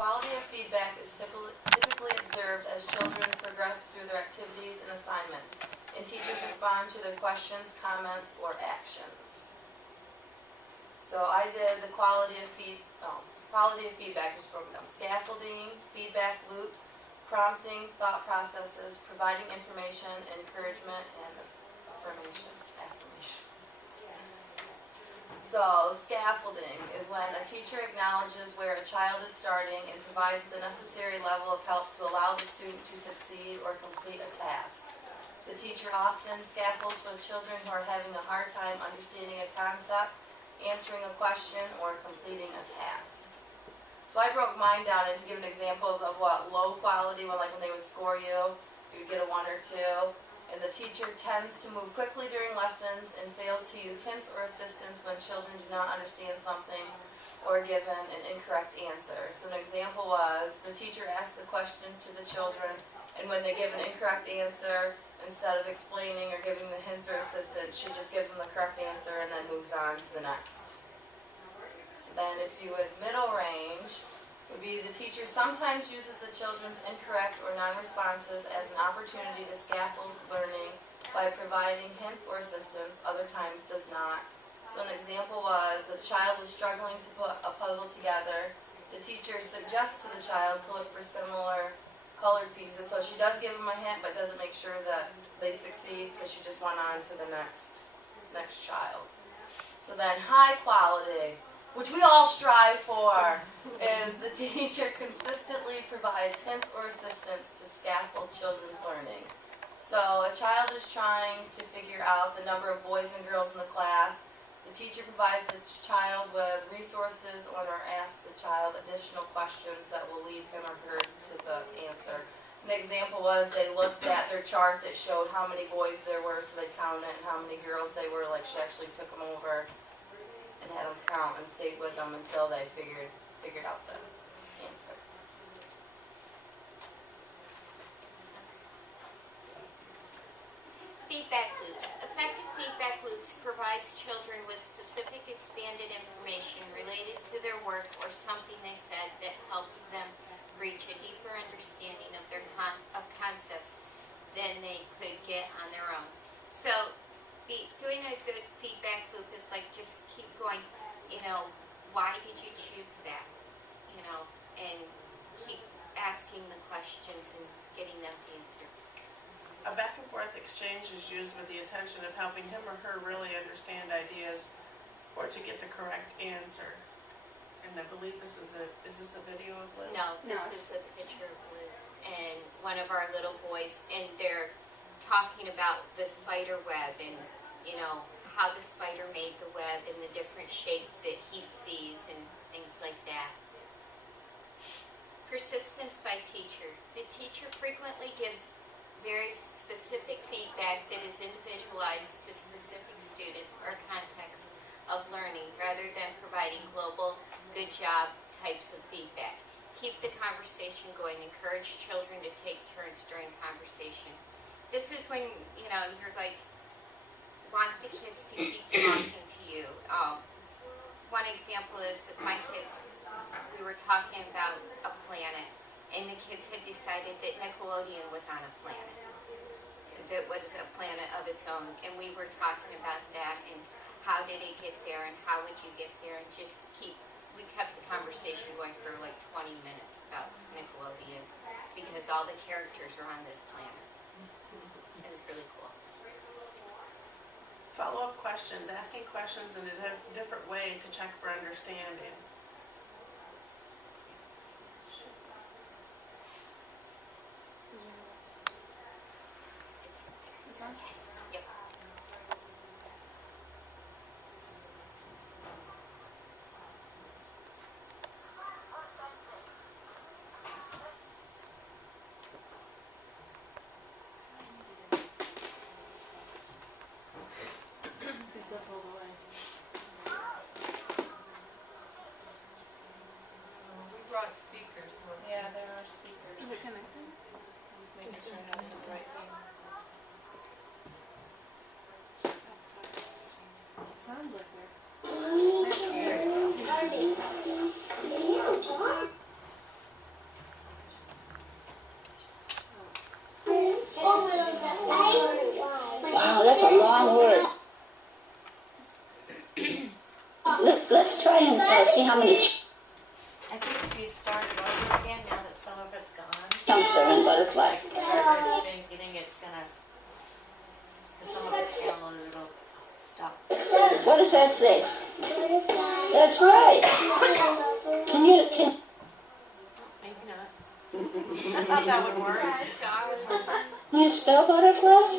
Quality of feedback is typically observed as children progress through their activities and assignments, and teachers respond to their questions, comments, or actions. So I did the quality of feedback, just broken down. Scaffolding, feedback loops, prompting, thought processes, providing information, encouragement, and affirmation. So, scaffolding is when a teacher acknowledges where a child is starting and provides the necessary level of help to allow the student to succeed or complete a task. The teacher often scaffolds for children who are having a hard time understanding a concept, answering a question, or completing a task. So I broke mine down into giving examples of what low quality, when they would score you, you would get a 1 or 2. And the teacher tends to move quickly during lessons and fails to use hints or assistance when children do not understand something or given an incorrect answer. So an example was, the teacher asks a question to the children, and when they give an incorrect answer, instead of explaining or giving the hints or assistance, she just gives them the correct answer and then moves on to the next. So then if you would middle range, would be the teacher sometimes uses the children's incorrect or non-responses as an opportunity to scaffold learning by providing hints or assistance, other times does not. So an example was, the child was struggling to put a puzzle together. The teacher suggests to the child to look for similar colored pieces. So she does give them a hint, but doesn't make sure that they succeed, because she just went on to the next child. So then high quality, which we all strive for, is the teacher consistently provides hints or assistance to scaffold children's learning. So a child is trying to figure out the number of boys and girls in the class. The teacher provides the child with resources or asks the child additional questions that will lead him or her to the answer. An example was, they looked at their chart that showed how many boys there were, so they counted it, and how many girls they were. She actually took them over and had them count and stayed with them until they figured out the answer. Feedback loops. Effective feedback loops provides children with specific expanded information related to their work or something they said that helps them reach a deeper understanding of their concepts than they could get on their own. So doing a good feedback loop is just keep going, why did you choose that? And keep asking the questions and getting them to answer. A back and forth exchange is used with the intention of helping him or her really understand ideas or to get the correct answer. And I believe is this a video of Liz? No, this is a picture of Liz and one of our little boys, and they're talking about the spider web and how the spider made the web and the different shapes that he sees and things like that. Persistence by teacher. The teacher frequently gives very specific feedback that is individualized to specific students or contexts of learning rather than providing global, good job types of feedback. Keep the conversation going. Encourage children to take turns during conversation. This is when, you're want the kids to keep talking to you. One example is that my kids, we were talking about a planet, and the kids had decided that Nickelodeon was on a planet. That was a planet of its own, and we were talking about that, and how did it get there, and how would you get there, and we kept the conversation going for 20 minutes about Nickelodeon, because all the characters are on this planet. It was really cool. Follow-up questions, asking questions in a different way to check for understanding. This one? Yes. Yep. We brought speakers. Yeah, there are speakers. Is it connected? Just making sure I have the right thing. It sounds like they're. see how many I think if you start it over again, now that some of it's gone, chunks are in butterfly. start at the beginning, it's gonna, because some of it's downloaded, it'll stop. What does that say? That's right. Can Maybe not. I thought that would work. you spell butterfly?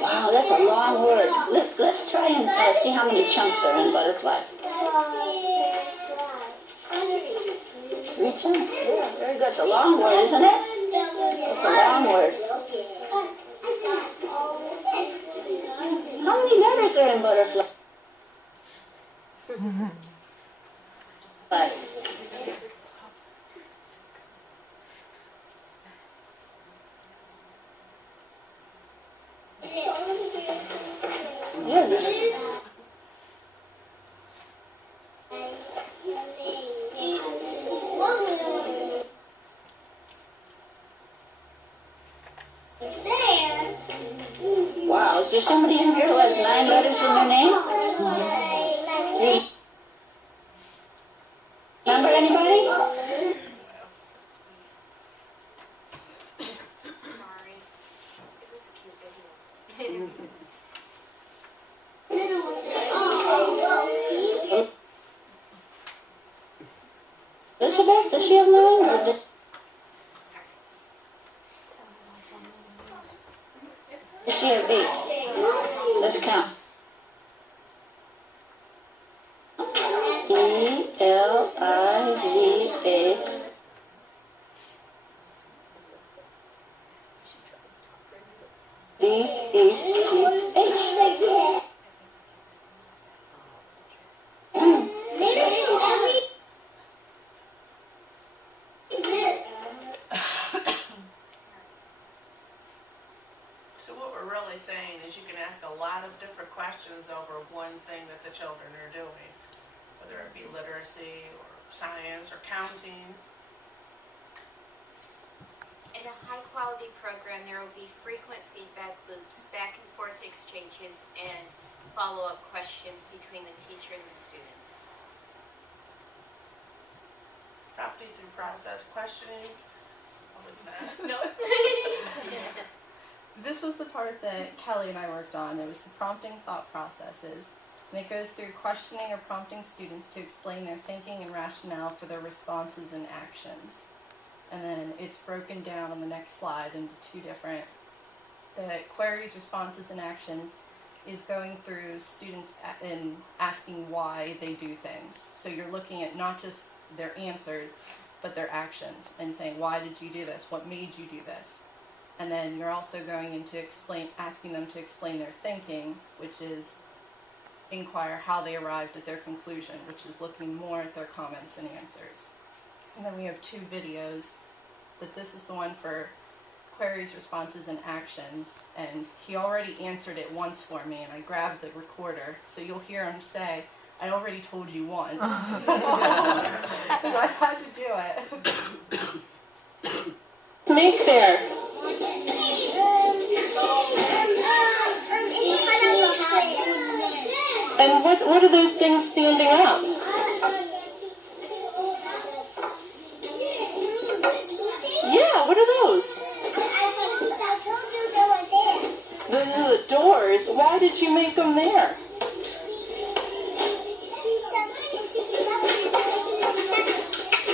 Wow, that's a long word. Let's try and see how many chunks are in butterfly. 3 chunks. Yeah, very good. It's a long word, isn't it? It's a long word. How many letters are in butterfly? Yeah, this. Wow, is there somebody in here who has 9 letters in their name? Remember anybody? Sorry. It was a cute video. Elizabeth, does she have 9? Or does she have 8? Let's count. E-L-I-Z-A. B-E-T-H. So what we're really saying is you can ask a lot of different questions over one thing that the children are doing, whether it be literacy or science or counting. In a high-quality program, there will be frequent feedback loops, back and forth exchanges, and follow-up questions between the teacher and the student. Property through process questioning. What was that? No. This was the part that Kelly and I worked on. It was the prompting thought processes. And it goes through questioning or prompting students to explain their thinking and rationale for their responses and actions. And then it's broken down on the next slide into 2 different, the queries, responses, and actions is going through students and asking why they do things. So you're looking at not just their answers, but their actions and saying, why did you do this? What made you do this? And then you're also going into asking them to explain their thinking, which is inquire how they arrived at their conclusion, which is looking more at their comments and answers. And then we have 2 videos. That this is the one for queries, responses, and actions. And he already answered it once for me, and I grabbed the recorder, so you'll hear him say, I already told you once. So I had to do it. Make there. And what are those things standing up? Yeah, what are those? The doors. Why did you make them there?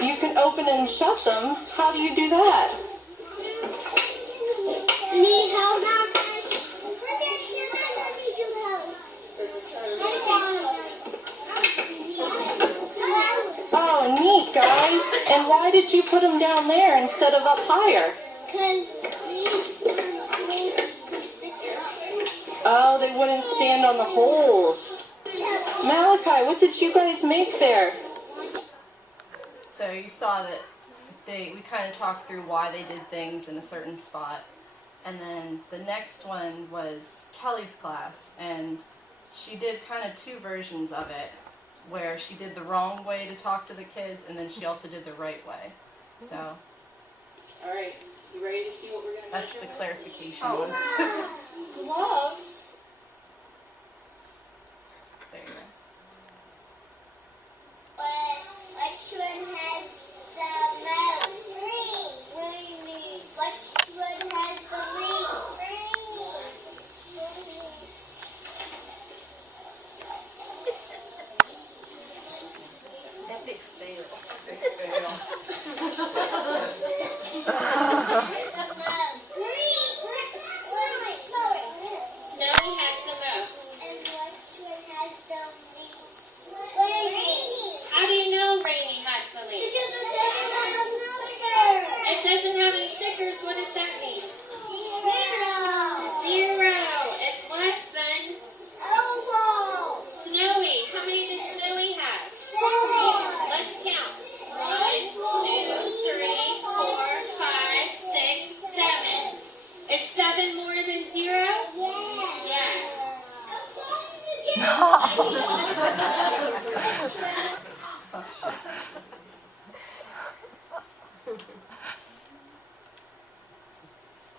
You can open and shut them. How do you do that? Need help? Oh, neat, guys. And why did you put them down there instead of up higher? Oh, they wouldn't stand on the holes. Malachi, what did you guys make there? So you saw that we kind of talked through why they did things in a certain spot. And then the next one was Kelly's class, and she did kind of 2 versions of it, where she did the wrong way to talk to the kids, and then she also did the right way. So. All right. You ready to see what we're going to That's measure the with? clarification Oh. one. Gloves. There you go. Which one has the most? Green. Which one has the least? Epic fail. Snowy has the most. And which one has the least? Rainy. How do you know Rainy has the least? Because it doesn't have no stickers. It doesn't have any stickers. What does that mean? Zero. 0. It's less than Oval. Snowy. How many does Snowy have? 7. Let's count. 1, 2, 3, 4, 5, 6, 7. Is 7 more than 0? Yes.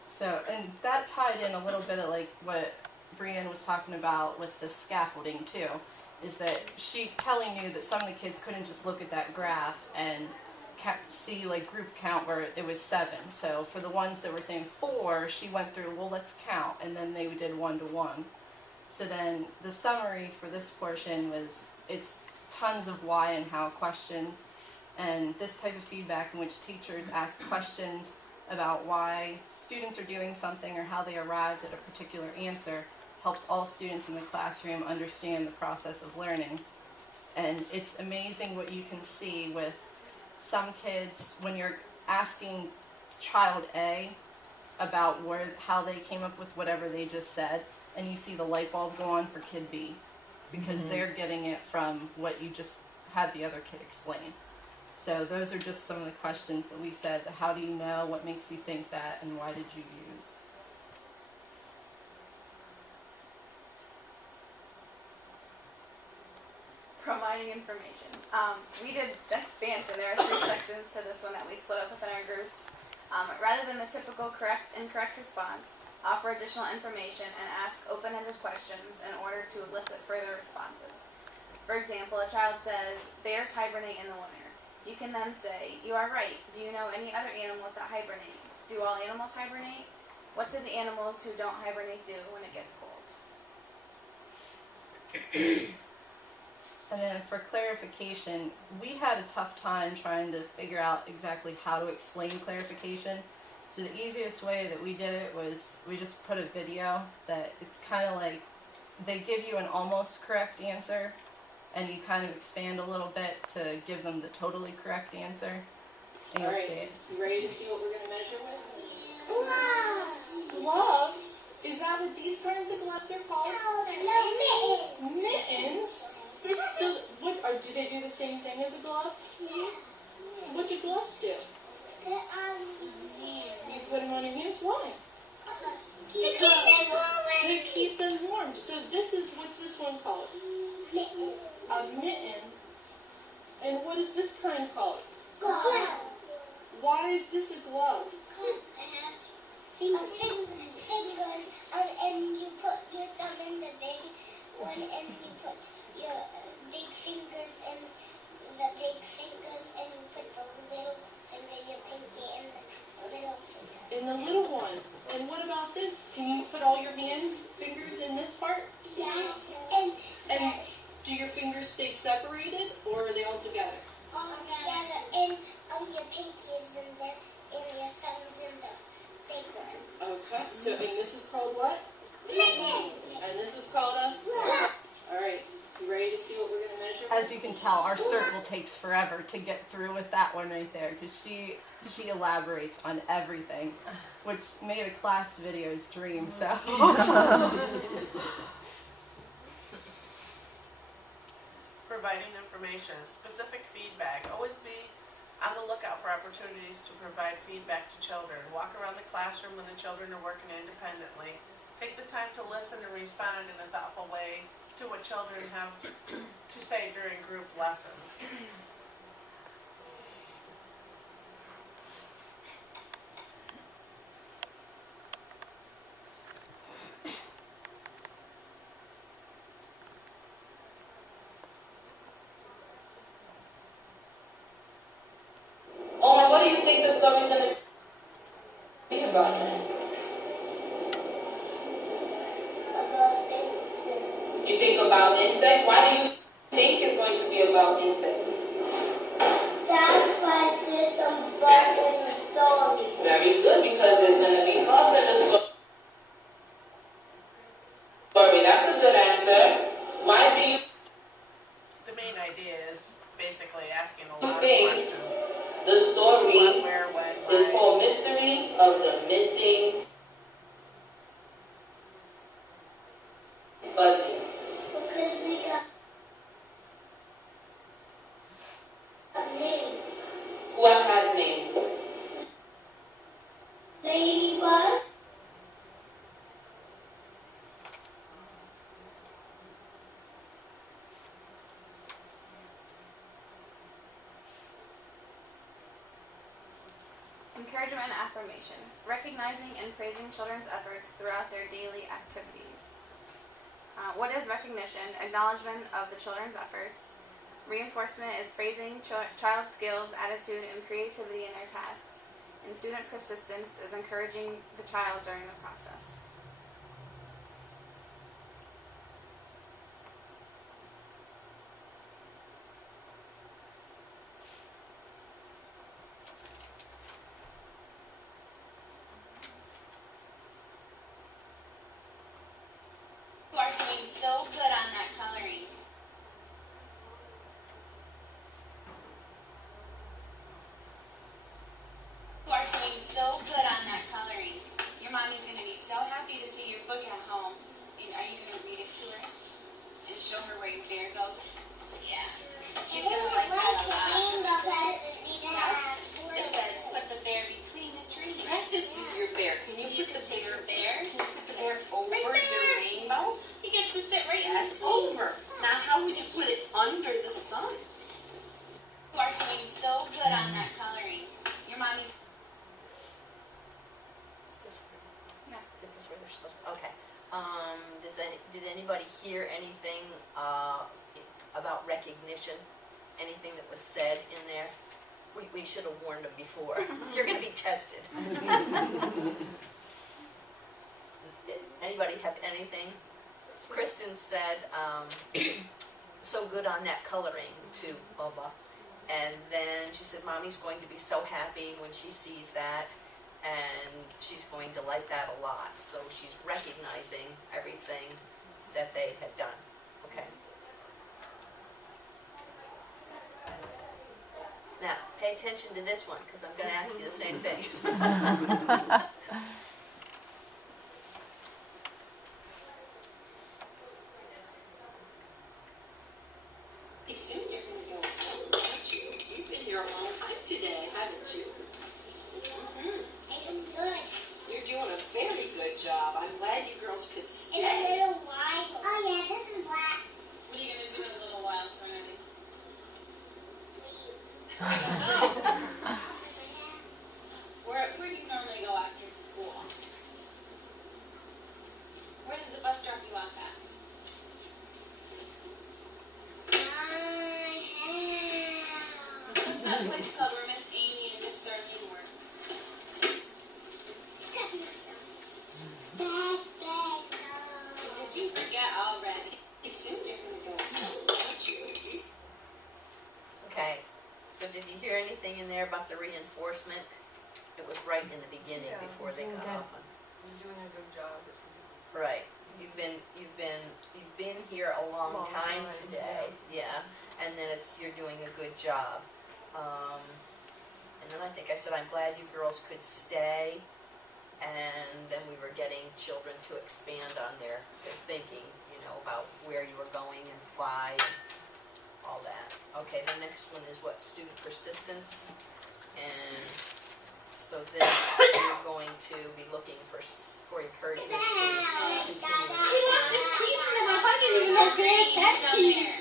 So, and that tied in a little bit of like what Brianne was talking about with the scaffolding too, is that Kelly knew that some of the kids couldn't just look at that graph and see like group count where it was 7. So for the ones that were saying 4, she went through, well, let's count, and then they did 1 to 1. So then the summary for this portion was, it's tons of why and how questions, and this type of feedback in which teachers ask questions about why students are doing something or how they arrived at a particular answer helps all students in the classroom understand the process of learning. And it's amazing what you can see with some kids when you're asking child A about how they came up with whatever they just said, and you see the light bulb go on for kid B because they're getting it from what you just had the other kid explain. So those are just some of the questions that we said. How do you know? What makes you think that? And why did you use? Providing information. We did the expansion. There are 3 sections to this one that we split up within our groups. Rather than the typical correct, incorrect response, offer additional information and ask open-ended questions in order to elicit further responses. For example, a child says, bears hibernate in the winter. You can then say, you are right. Do you know any other animals that hibernate? Do all animals hibernate? What do the animals who don't hibernate do when it gets cold? And then for clarification, we had a tough time trying to figure out exactly how to explain clarification. So the easiest way that we did it was we just put a video that it's kind of like they give you an almost correct answer and you kind of expand a little bit to give them the totally correct answer. And you'll see it. You ready to see what we're going to measure with? Gloves. Gloves? Is that what these kinds of gloves are called? No, mittens. Mittens? So, do they do the same thing as a glove? Yeah. What do gloves do? Put on your hands. You put them on your hands. Why? To keep them warm. To keep them warm. So what's this one called? Mitten. A mitten. And what is this kind called? Glove. Why is this a glove? It has fingers, and you put your thumb in the big one, and you put your big fingers in the big fingers, and you put the little finger, your pinky, in the little finger. In the little one. And what about this? Can you put all your fingers in this part? Yes, And do your fingers stay separated, or are they all together? all together, and your pinky is in the, and your thumb is in the big one. Okay. So, and this is called what? Mitten. And this is called a? Glove. All right. You ready to see what we're going to measure? As you can tell, our circle takes forever to get through with that one right there because she elaborates on everything, which made a class video's dream. So. Providing information, specific feedback. Always be on the lookout for opportunities to provide feedback to children. Walk around the classroom when the children are working independently. Take the time to listen and respond in a thoughtful way to what children have to say during group lessons. about insects? Why do you think it's going to be about insects? That's why there's some birds in the story. Very good, because there's going to be bugs in the story. That's a good answer. Why do you The main idea is basically asking a lot of think questions. the story What, where, when, is why. called Mystery of the Missing Fuzzy? Because we got a name. What has names? Ladybug. Encouragement and affirmation. Recognizing and praising children's efforts throughout their daily activities. What is recognition? Acknowledgement of the children's efforts. Reinforcement is praising child's skills, attitude, and creativity in their tasks. And student persistence is encouraging the child during the process. You are doing so good on that coloring. You are doing so good on that coloring. Your mommy's going to be so happy to see your book at home. And are you going to read it to her? And show her where your bear goes? Yeah. She's going to like that a lot. It says, put the bear between the trees. Practice with your bear. Can you put the bear? put the bear over Right your there. rainbow? He gets to sit right in That's between. over. Now how would you put it under the sun? You are doing so good on that coloring. Your mommy's This is where they're supposed to, okay. Did anybody hear anything, about recognition? Anything that was said in there? We should have warned them before. You're gonna be tested. Anybody have anything? Kristen said, so good on that coloring to Bubba. And then she said, Mommy's going to be so happy when she sees that, and she's going to like that a lot. So she's recognizing everything that they had done. Okay. Now, pay attention to this one, because I'm going to ask you the same thing. Hey, soon you're going to go home, aren't you? You've been here a long time today, haven't you? I am good. You're doing a very good job. I'm glad you girls could In a stay. little while. Oh yeah, this is black. What are you going to do in a little while, Serenity? Where do you normally go after school? Where does the bus drop you off at? What's that place called where Miss Amy and Miss Darlene work? Did you forget already? Hey, soon you're going to go home, aren't you? Okay, so did you hear anything in there about the reinforcement? It was right in the beginning before they got off on. You're doing a good job. Right, you've been here a long time today, yeah, and then you're doing a good job. And then I think I said, I'm glad you girls could stay, and then we were getting children to expand on their thinking, about where you were going and why, and all that. Okay, the next one is what, student persistence, and so this, you're going to be looking for encouragement to continue. This keys in the house. I didn't even know bears had keys.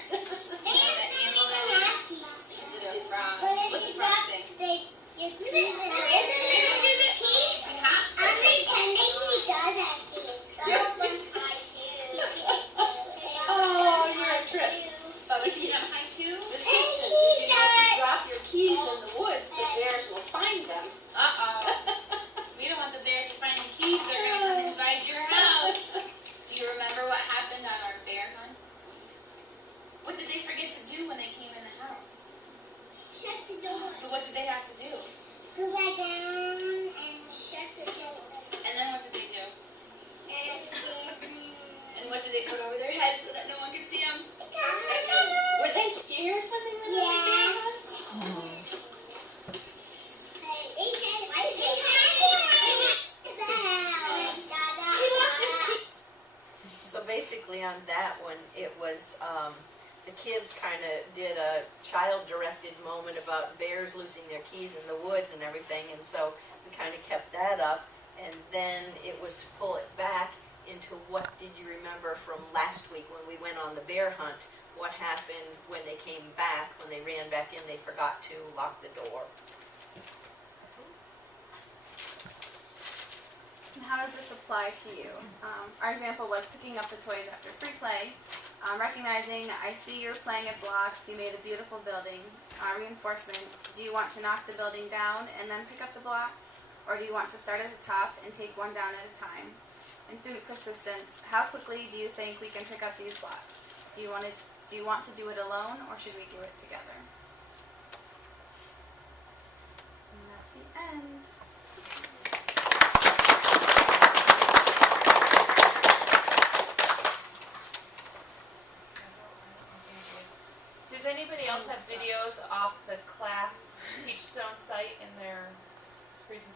Is it a frog? What's a frog thing? I'm pretending he does have keys. Oh, you're a trip. But we can have high too? Miss Kristen, did you know if you drop your keys in the woods, the bears will find them? Uh-oh. We don't want the bears to find the keys. They're going to come inside your house. Do you remember what happened on our bear hunt? when they came in the house? Shut the door. So what did they have to do? Go back down and shut the door. And then what did they do? And what did they put over their heads so that no one could see them? Were they scared when they went over their head? So basically on that one, it was, the kids kind of did a child-directed moment about bears losing their keys in the woods and everything, and so we kind of kept that up, and then it was to pull it back into what did you remember from last week when we went on the bear hunt, what happened when they came back, when they ran back in, they forgot to lock the door. And how does this apply to you? Our example was picking up the toys after free play, recognizing I see you're playing at blocks, you made a beautiful building. Reinforcement, do you want to knock the building down and then pick up the blocks? Or do you want to start at the top and take one down at a time? And student persistence, how quickly do you think we can pick up these blocks? Do you want to do it alone, or should we do it together? And that's the end. Does anybody else have videos off the class Teachstone site in their presentation?